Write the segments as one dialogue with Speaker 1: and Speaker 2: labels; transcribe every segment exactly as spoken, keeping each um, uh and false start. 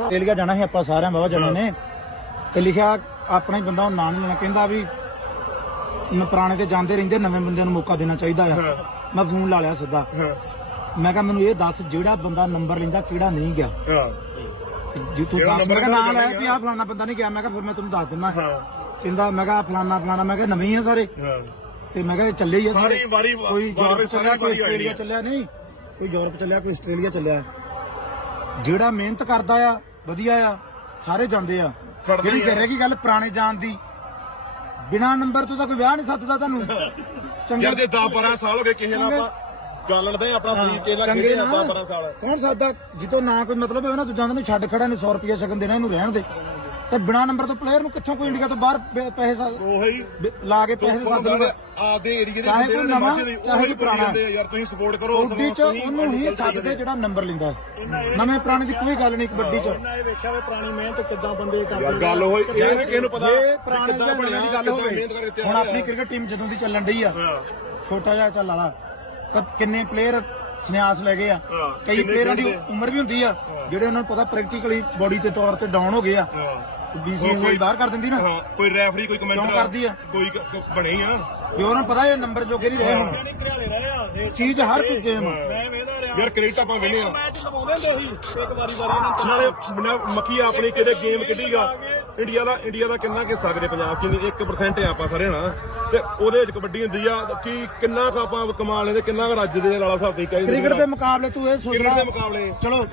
Speaker 1: Australia ਜਾਣਾ ਸੀ ਆਪਾਂ ਸਾਰਿਆਂ ਬਾਬਾ ਜਣੇ ਨੇ ਤੇ ਲਿਖਿਆ ਆਪਣਾ ਹੀ ਬੰਦਾ ਉਹ ਨਾਂ ਨਹੀਂ ਲੈਣਾ ਕਹਿੰਦਾ ਵੀ ਮੈਂ ਪੁਰਾਣੇ ਤੇ ਜਾਂਦੇ ਰਹਿੰਦੇ ਨਵੇਂ ਬੰਦਿਆਂ ਨੂੰ ਮੌਕਾ ਦੇਣਾ ਚਾਹੀਦਾ ਆ। ਮੈਂ ਫੋਨ ਲਾ ਲਿਆ ਸਿੱਧਾ ਮੈਂ ਕਿਹਾ ਮੈਨੂੰ ਇਹ ਦੱਸ ਜਿਹੜਾ ਬੰਦਾ ਨੰਬਰ ਲੈਂਦਾ ਕਿਹੜਾ ਨਹੀਂ ਗਿਆ ਜੀ ਤੂੰ ਦੱਸ। ਮੈਂ ਕਿਹਾ ਨਾਂ ਲੈ ਵੀ ਆਹ ਫਲਾਣਾ ਬੰਦਾ ਨਹੀਂ ਗਿਆ। ਮੈਂ ਕਿਹਾ ਫਿਰ ਮੈਂ ਤੈਨੂੰ ਦੱਸ ਦਿੰਦਾ। ਕਹਿੰਦਾ ਮੈਂ ਕਿਹਾ ਫਲਾਣਾ ਫਲਾਣਾ ਮੈਂ ਕਿਹਾ ਨਵੇਂ ਹੀ ਆ ਸਾਰੇ ਤੇ ਮੈਂ ਕਿਹਾ ਚੱਲੇ ਹੀ ਆ ਸਾਰੇ ਕੋਈ ਯੂਰਪ ਚੱਲਿਆ ਕੋਈ ਆਸਟ੍ਰੇਲੀਆ ਚੱਲਿਆ ਨਹੀਂ ਕੋਈ ਯੂਰਪ ਚੱਲਿਆ ਕੋਈ ਆਸਟ੍ਰੇਲੀਆ ਚੱਲਿਆ। ਜਿਹੜਾ ਮਿਹਨਤ ਕਰਦਾ ਆ ਵਧੀਆ ਆ ਸਾਰੇ ਜਾਂਦੇ ਆ। ਜਿਹੜੀ ਕਹਿ ਰਹੀ ਗੱਲ ਪੁਰਾਣੇ ਜਾਣ ਦੀ ਬਿਨਾ ਨੰਬਰ ਤੋਂ ਤਾਂ ਕੋਈ ਵਿਆਹ ਨਹੀਂ ਸੱਦਦਾ ਤੁਹਾਨੂੰ।
Speaker 2: ਚੰਗੇ ਦੇ ਦਸ ਬਾਰਾਂ ਸਾਲ ਹੋ ਗਏ ਕਿਸੇ ਨਾਲ ਆਪਾਂ ਗੱਲ ਲੜਦੇ ਆਪਣਾ ਸਰੀਰ ਕੇ ਨਾਲ ਖੇਡੇ ਆ ਦਸ ਬਾਰਾਂ ਸਾਲ
Speaker 1: ਕੌਣ ਸੱਦਦਾ ਜਿੱਦੋਂ ਨਾ ਕੋਈ ਮਤਲਬ ਹੋਵੇ ਨਾ ਤੂੰ ਜਾਂਦੇ ਨੂੰ ਛੱਡ ਖੜਾ ਨੇ ਸੌ ਰੁਪਏ ਸ਼ਗਨ ਦੇਣਾ ਇਹਨੂੰ ਰਹਿਣ ਦੇ ਤੇ ਬਿਨਾ ਨੰਬਰ ਤੋਂ ਪਲੇਅਰ ਨੂੰ ਕਿੱਥੋਂ ਕੋਈ ਇੰਡੀਆ ਤੋਂ ਬਾਹਰ ਪੈਸੇ
Speaker 2: ਉਹੀ
Speaker 1: ਲਾ ਕੇ ਪੈਸੇ ਸੱਦ ਲੂਗਾ
Speaker 2: ਆਪਦੇ ਏਰੀਏ ਦੇ
Speaker 1: ਚਾਹੇ ਕੋਈ ਨਵਾਂ ਚਾਹੇ ਕੋਈ ਪੁਰਾਣਾ
Speaker 2: ਯਾਰ ਤੁਸੀਂ ਸਪੋਰਟ ਕਰੋ
Speaker 1: ਕਬੱਡੀ ਚ ਉਹਨੂੰ ਹੀ ਸੱਦਦੇ ਜਿਹੜਾ ਨੰਬਰ ਲੈਂਦਾ ਨਵੇਂ ਪੁਰਾਣੇ ਦੀ ਕੋਈ ਗੱਲ ਨਹੀਂ ਕਬੱਡੀ ਚ।
Speaker 3: ਇਹ ਵੇਖਿਆ ਵੇ ਪੁਰਾਣੀ ਮਿਹਨਤ ਕਿੱਦਾਂ ਬੰਦੇ ਕਰਦੇ
Speaker 2: ਯਾਰ ਗੱਲ ਹੋਈ ਇਹ ਕਿਸੇ ਨੂੰ ਪਤਾ
Speaker 1: ਇਹ ਪੁਰਾਣੇ ਜਮਾਨੇ ਦੀ ਗੱਲ ਹੋਵੇ। ਹੁਣ ਆਪਣੀ ਕ੍ਰਿਕਟ ਟੀਮ ਜਦੋਂ ਦੀ ਚੱਲਣ ਡਈ ਆ ਛੋਟਾ ਜਿਹਾ ਚੱਲ ਵਾਲਾ ਕਿੰਨੇ ਪਲੇਅਰ ਸੰਨਿਆਸ ਲੈ ਗਏ ਆ। ਕਈ ਪਲੇਅਰਾਂ ਦੀ ਉਮਰ ਵੀ ਹੁੰਦੀ ਆ ਜਿਹੜੇ ਉਹਨਾਂ ਨੂੰ ਪਤਾ ਪ੍ਰੈਕਟੀਕਲੀ ਬੋਡੀ ਦੇ ਤੌਰ ਤੇ ਡਾਊਨ ਹੋ ਗਏ ਆ। ਬੀਸੀਸੀਆਈ ਬਾਹਰ ਕਰ ਦਿੰਦੀ ਨਾ
Speaker 2: ਕੋਈ ਰੈਫਰੀ ਕੋਈ ਕਮੈਂਟਰ
Speaker 1: ਕਰਦੀ ਆ
Speaker 2: ਕੋਈ ਬਣੇ ਆ
Speaker 1: ਵੀ ਉਹਨਾਂ ਨੂੰ ਪਤਾ ਇਹ ਨੰਬਰ ਜੋਗੇ ਨਹੀਂ ਰਹੇ ਹੁਣ ਚੀਜ਼ ਹਰ ਕੋਈ ਗੇਮ
Speaker 2: ਯਾਰ ਕ੍ਰਿਕਟ ਆਪਾਂ ਵੇਨੇ ਆ
Speaker 3: ਮੈਚ ਲਵਾਉਂਦੇ ਹੁੰਦੇ ਸੀ ਇੱਕ ਵਾਰੀ ਵਾਰੀ ਇਹਨਾਂ
Speaker 2: ਨਾਲੇ ਮੱਖੀ ਆਪਣੀ ਕਿਹੜੇ ਗੇਮ ਕਿੱਡੀਗਾ ਇੰਡੀਆ ਦਾ ਇੰਡੀਆ ਦਾ ਕਿੰਨਾ ਕਿ ਸਕਦੇ ਪੰਜਾਬ ਕਿੰਨੀ ਇੱਕ ਪਰਸੈਂਟ ਆ ਆਪਾਂ ਸਾਰੇ ਹਨਾ ਤੇ ਉਹਦੇ ਵਿੱਚ ਕਬੱਡੀ ਹੁੰਦੀ ਆ ਕੀ ਕਿੰਨਾ ਕੁ ਆਪਾਂ ਕਮਾ ਲੈਂਦੇ ਕਿੰਨਾ ਕੁ ਰੱਜ ਦੇ ਲਾਲਾ ਸਾਹਿਬ ਤੇ ਕਹੀ
Speaker 1: ਕ੍ਰਿਕਟ ਦੇ ਮੁਕਾਬਲੇ ਤੂੰ ਇਹ ਸੋਚ
Speaker 2: ਕ੍ਰਿਕਟ ਦੇ ਮੁਕਾਬਲੇ
Speaker 1: ਚਲੋ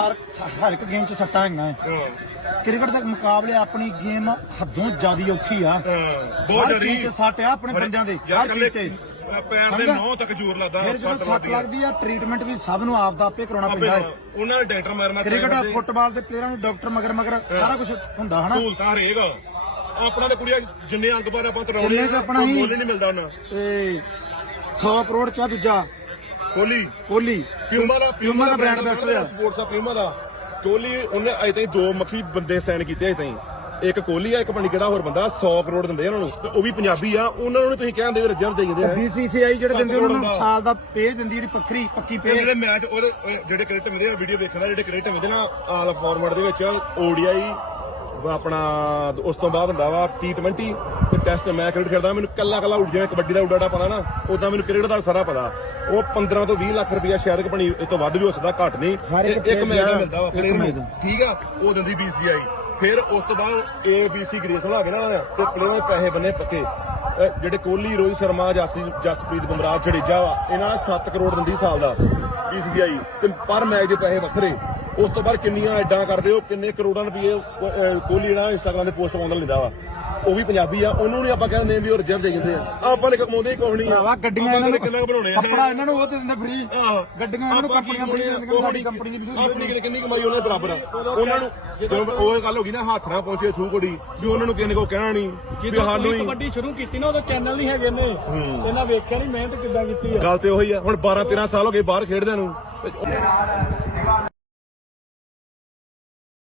Speaker 1: ਹਰ ਇੱਕ ਗੇਮ 'ਚ ਸੱਟਾਂ ਹੈਗੀਆਂ ਕ੍ਰਿਕਟ ਦੇ ਮੁਕਾਬਲੇ ਆਪਣੀ ਗੇਮ ਹੱਦੋਂ ਜ਼ਿਆਦਾ ਔਖੀ ਆ।
Speaker 2: ਬਹੁਤ ਡਰੀ
Speaker 1: ਸੱਟ ਆ ਆਪਣੇ ਬੰਦਿਆਂ ਦੇ ਹਰ ਚੀਜ਼ ਤੇ
Speaker 2: ਪੈਰ ਦੇ ਨੌ ਤੱਕ ਜ਼ੋਰ ਲੱਗਦਾ
Speaker 1: ਫਿਰ ਜਦੋਂ ਸੱਟ ਲੱਗਦੀ ਆ ਟ੍ਰੀਟਮੈਂਟ ਵੀ ਸਭ ਨੂੰ ਆਪ ਦਾ ਆਪੇ ਕਰਾਉਣਾ ਪੈਂਦਾ ਹੈ।
Speaker 2: ਉਹਨਾਂ ਨੇ ਡਾਕਟਰ ਮਾਰਨਾ
Speaker 1: ਕ੍ਰਿਕਟ ਫੁੱਟਬਾਲ ਦੇ ਪਲੇਅਰਾਂ ਨੂੰ ਡਾਕਟਰ ਮਗਰ ਮਗਰ ਸਾਰਾ ਕੁਝ ਹੁੰਦਾ ਹਨਾ
Speaker 2: ਸਹੂਲਤਾਂ ਹਰੇਕ ਆਪਣਾ ਤੇ ਕੁੜੀਆਂ ਜਿੰਨੇ ਅੰਗ ਬਾਰ ਆਪਾਂ ਤਰਾਉਣੇ
Speaker 1: ਜਿੰਨੇ ਚ ਆਪਣਾ ਹੀ
Speaker 2: ਮੁੱਲ ਨਹੀਂ ਮਿਲਦਾ ਉਹਨਾਂ
Speaker 1: ਤੇ ਸੌ ਕਰੋੜ ਚ ਦੂਜਾ
Speaker 2: ਕੋਹਲੀ
Speaker 1: ਕੋਹਲੀ
Speaker 2: ਪਿਊਮਾ ਦਾ
Speaker 1: ਪਿਊਮਾ ਦਾ ਬ੍ਰਾਂਡ ਐਂਬੈਸਡਰ
Speaker 2: ਸਪੋਰਟਸ ਆ ਪਿਊਮਾ ਦਾ ਕੋਹਲੀ ਉਹਨੇ ਅਜੇ ਤਾਈਂ ਦੋ ਮੱਖੀ ਬੰਦੇ ਸਾਈਨ ਕੀਤੇ ਅਜੇ ਤਾਈਂ ਇੱਕ ਕੋਹਲੀ ਆ ਇੱਕ ਬਣੀ ਕਿਹੜਾ ਹੋਰ ਬੰਦਾ ਸੌ ਕਰੋੜ ਦਿੰਦੇ ਉਹਨਾਂ ਨੂੰ ਤੇ ਉਹ ਵੀ ਪੰਜਾਬੀ ਆ ਉਹਨਾਂ ਨੂੰ ਤੁਸੀਂ ਕਹਿੰਦੇ ਰਿਜ਼ਰਵ ਦੇਈਦੇ ਆ
Speaker 1: ਬੀਸੀਸੀਆਈ ਜਿਹੜੇ ਦਿੰਦੇ ਉਹਨਾਂ ਨੂੰ ਸਾਲ ਦਾ ਪੇ ਦਿੰਦੀ ਜਿਹੜੀ ਪੱਖਰੀ ਪੱਕੀ ਪੇ
Speaker 2: ਜਿਹੜੇ ਮੈਚ ਉਹ ਜਿਹੜੇ ਕ੍ਰਿਕਟ ਮਿਲਦੇ ਆ ਵੀਡੀਓ ਦੇਖਣ ਦਾ ਜਿਹੜੇ ਕ੍ਰਿਕਟ ਮਿਲਦੇ ਨਾ ਆਲ ਫਾਰਮੈਟ ਦੇ ਵਿੱਚ ਓਡੀਆਈ ਆਪਣਾ ਉਸ ਤੋਂ ਬਾਅਦ ਹੁੰਦਾ ਵਾ ਟੀ ਟਵੈਂਟੀ ਤੇ ਟੈਸਟ ਮੈਂ ਕ੍ਰਿਕਟ ਖੇਡਦਾ ਮੈਨੂੰ ਕੱਲਾ ਕੱਲਾ ਜਿਵੇਂ ਕਬੱਡੀ ਦਾ ਉਡਾੜਾ ਪਤਾ ਨਾ ਉਦਾਂ ਮੈਨੂੰ ਕ੍ਰਿਕਟ ਦਾ ਸਾਰਾ ਪਤਾ। ਉਹ ਪੰਦਰਾਂ ਤੋਂ ਵੀਹ ਲੱਖ ਰੁਪਇਆ ਸ਼ਾਇਦ ਬਣੀ ਇਸ ਤੋਂ ਵੱਧ ਵੀ ਹੋ ਸਕਦਾ ਘੱਟ ਨਹੀਂ ਇੱਕ ਮੈਚ ਮਿਲਦਾ ਵਾ ਠੀਕ ਆ ਉਹ ਦਿੰਦੀ ਬੀਸੀਆਈ। ਫਿਰ ਉਸ ਤੋਂ ਬਾਅਦ ਏਬੀਸੀ ਗ੍ਰੇਸ ਲਾ ਕੇ ਨਾ ਤੇ ਪਲੇਅਰਾਂ ਦੇ ਪੈਸੇ ਬੰਨੇ ਪੱਕੇ ਜਿਹੜੇ ਕੋਹਲੀ ਰੋਹਿਤ ਸ਼ਰਮਾ ਜਾਸੀ ਜਸਪ੍ਰੀਤ ਬੁਮਰਾਹ ਜਡੇਜਾ ਵਾ ਇਹਨਾਂ ਸੱਤ ਕਰੋੜ ਦਿੰਦੀ ਸਾਲ ਦਾ ਬੀਸੀਸੀਆਈ ਤੇ ਪਰ ਮੈਚ ਦੇ ਪੈਸੇ ਵੱਖਰੇ। ਉਸ ਤੋਂ ਬਾਅਦ ਕਿੰਨੀਆਂ ਐਡਾਂ ਕਰਦੇ ਹੋ ਕਿੰਨੇ ਕਰੋੜਾਂ ਰੁਪਏ ਕੋਹਲੀ ਜਿਹੜਾ ਇੰਸਟਾਗ੍ਰਾਮ ਤੇ ਪੋਸਟ ਪਾਉਂਦਾ ਲੈਂਦਾ ਵਾ ਉਹ ਵੀ ਪੰਜਾਬੀ ਆ ਉਹਨੂੰ ਨਹੀਂ ਆਪਾਂ ਕਹਿੰਦੇ ਵੀ ਉਹ ਰਿਜ਼ਰਵ ਦੇ ਜਾਂਦੇ ਆ ਆਪਾਂ ਨੇ ਕਮਾਉਂਦੇ ਹੀ ਕੁਛ ਨਹੀਂ
Speaker 1: ਆ ਗੱਡੀਆਂ ਇਹਨਾਂ ਨੂੰ
Speaker 2: ਕਿੰਨਾ ਬਣਾਉਣੇ ਆ
Speaker 1: ਕੱਪੜਾ ਇਹਨਾਂ ਨੂੰ ਉਹ ਦੇ ਦਿੰਦੇ ਫ੍ਰੀ ਗੱਡੀਆਂ ਇਹਨਾਂ ਨੂੰ ਕੰਪਨੀਆਂ ਫ੍ਰੀ ਦਿੰਦੀਆਂ ਸਾਡੀ ਕੰਪਨੀ ਦੀ
Speaker 2: ਆਪਣੀ ਕਿੰਨੀ ਕਮਾਈ ਉਹਨਾਂ ਬਰਾਬਰ ਉਹਨਾਂ ਨੂੰ ਜਦੋਂ ਉਹ ਗੱਲ ਹੋ ਗਈ ਨਾ ਹੱਥ ਨਾਲ ਪਹੁੰਚੇ ਥੂ ਕੋੜੀ ਵੀ ਉਹਨਾਂ ਨੂੰ ਕਿਸੇ ਕੋ ਕਹਿਣਾ ਨਹੀਂ ਵੀ ਸਾਨੂੰ ਹੀ
Speaker 3: ਕਬੱਡੀ ਸ਼ੁਰੂ ਕੀਤੀ ਨਾ ਉਹਦਾ ਚੈਨਲ ਨਹੀਂ ਹੈਗੇ ਨੇ ਇਹਨਾਂ ਵੇਖਿਆ ਨਹੀਂ ਮਿਹਨਤ ਕਿੱਦਾਂ ਕੀਤੀ ਆ
Speaker 2: ਗੱਲ ਤੇ ਉਹੀ ਆ ਹੁਣ ਬਾਰਾਂ ਤੇਰਾਂ ਸਾਲ ਹੋ ਗਏ ਬਾਹਰ ਖੇਡਦਿਆਂ ਨੂੰ